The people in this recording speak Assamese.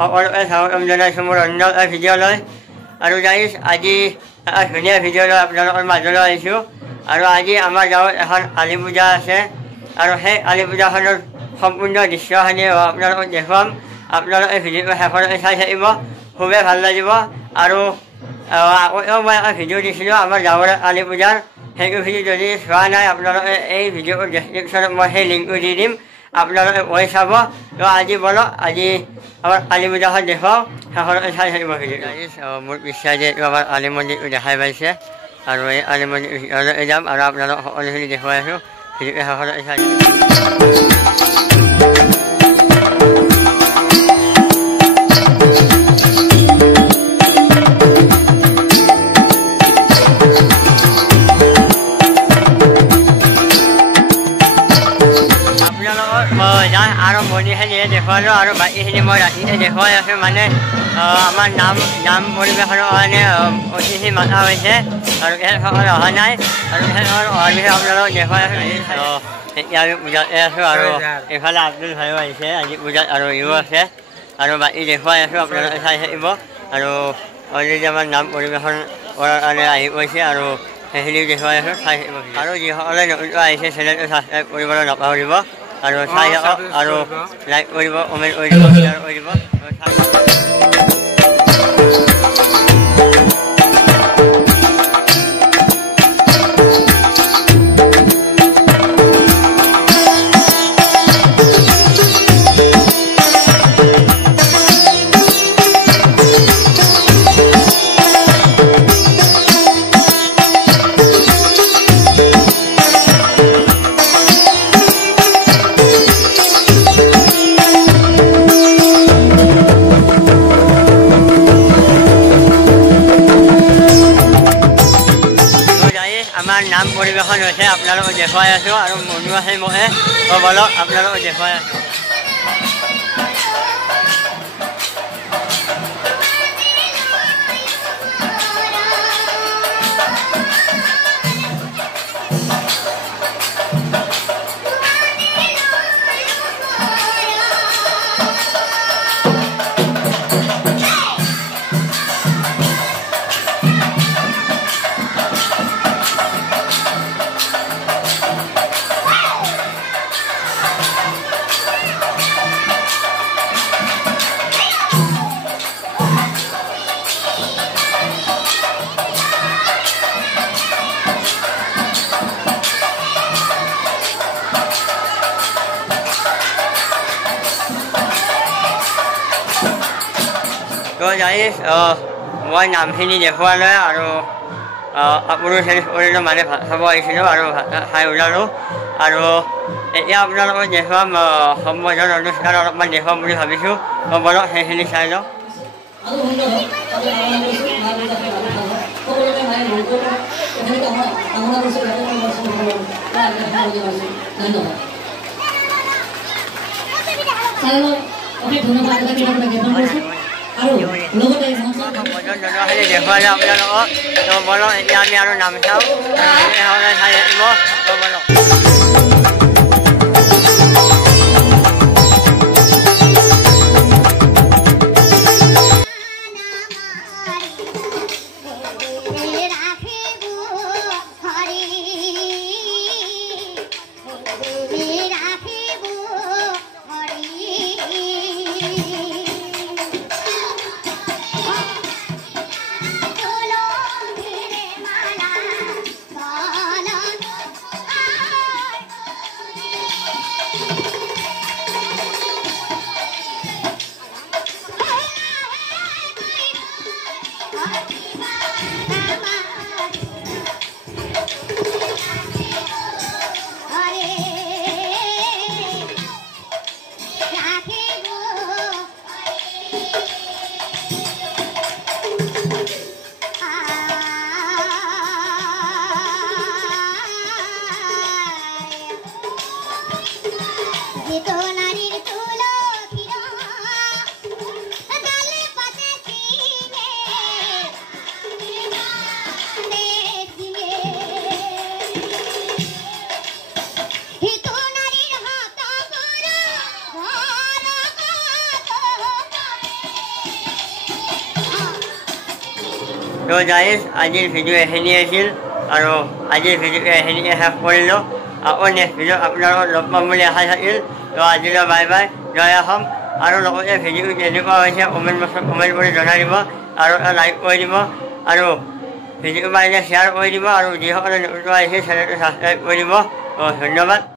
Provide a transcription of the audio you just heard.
সকলোকে স্বাগতম জনাইছোঁ মোৰ অন্য এটা ভিডিঅ'লৈ। আৰু গাইজ আজি এটা ধুনীয়া ভিডিঅ' লৈ আপোনালোকৰ মাজলৈ আহিছোঁ। আৰু আজি আমাৰ গাঁৱত এখন কালী পূজা আছে আৰু সেই কালী পূজাখনৰ সম্পূৰ্ণ দৃশ্যখিনি আপোনালোকক দেখুৱাম। আপোনালোকে ভিডিঅ'টো শেষলৈকে চাই থাকিব, খুবেই ভাল লাগিব। আৰু আগতেও মই এটা ভিডিঅ' দিছিলোঁ আমাৰ গাঁৱৰ কালী পূজাৰ, সেইটো ভিডিঅ' যদি চোৱা নাই আপোনালোকে এই ভিডিঅ'টোৰ ডেছক্ৰিপশ্যনত মই সেই লিংকটো দি দিম, আপোনালোকে গৈ চাব। তো আজি বলক আজি আমাৰ কালী পূজাখন দেখুৱাওঁ, শেষলৈকে চাই থাকিব ভিডিঅ'টো। মোৰ পিছাই যিহেতু আমাৰ কালী মন্দিৰটো দেখাই পাইছে আৰু এই কালী মন্দিৰ ভিতৰলৈ যাম আৰু আপোনালোক সকলোখিনি দেখুৱাই আছোঁ, ভিডিঅ'টো শেষলৈকে চাই আৰম্ভণিখিনিয়ে দেখুৱালোঁ আৰু বাকীখিনি মই ৰাতিহে দেখুৱাই আছোঁ। মানে আমাৰ নাম পৰিৱেশনৰ কাৰণে অতিথি মাতা হৈছে আৰু তেখেতসকল অহা নাই আৰু তেখেতসকল অহাৰ পিছত আপোনালোকক দেখুৱাই আছোঁ। এতিয়া আমি পূজাতে আছোঁ আৰু এইফালে আব্দুল ভাইও আহিছে আজি পূজাত আৰু ইও আছে আৰু বাকী দেখুৱাই আছোঁ, আপোনালোকে চাই থাকিব। আৰু অলৰেডি আমাৰ নাম পৰিৱেশন কৰাৰ কাৰণে আহি গৈছে আৰু সেইখিনি দেখুৱাই আছোঁ, চাই থাকিব। আৰু যিসকলে নতুনকৈ আহিছে চেনেলটো ছাবস্ক্ৰাইব কৰিবলৈ নাপাহৰিব আৰু চাই থাকক আৰু লাইক কৰিব, কমেণ্ট কৰি দিব, শ্বেয়াৰ কৰি দিব। আমাৰ নাম পৰিৱেশন হৈছে, আপোনালোকক দেখুৱাই আছোঁ আৰু মনো আছে মই বলক আপোনালোকক দেখুৱাই আছোঁ। তো গাইজ মই নামখিনি দেখুৱালৈ আৰু কাপোৰো চেঞ্জ কৰিলোঁ, মানে ভাত খাব আহিছিলোঁ আৰু ভাত খাই ওলালোঁ। আৰু এতিয়া আপোনালোকক দেখুৱাম সম্বোধন অনুষ্ঠান অলপমান দেখুৱাম বুলি ভাবিছোঁ। তো বলক সেইখিনি চাই লওঁ। দেখুৱালে আপোনালোকক। তো বলক এতিয়া আমি আৰু নাম চাওঁ, চাই থাকিব। তো বলক তো গাইজ আজিৰ ভিডিঅ' এইখিনি আছিল আৰু আজিৰ ভিডিঅ' এইখিনি শেষ কৰিলোঁ আকৌ নেক্সট ভিডিঅ' আপোনালোকক লগ পাম বুলি আশা থাকিল তো আজিলৈ বাই বাই জয় অসম আৰু লগতে ভিডিঅ'টো কেনেকুৱা হৈছে কমেণ্ট কৰি জনাই দিব আৰু লাইক কৰি দিব আৰু ভিডিঅ' পাৰিলে শ্বেয়াৰ কৰি দিব আৰু যিসকলে নতুন আহিছে চেনেলটো ছাবস্ক্ৰাইব কৰি দিব ধন্যবাদ।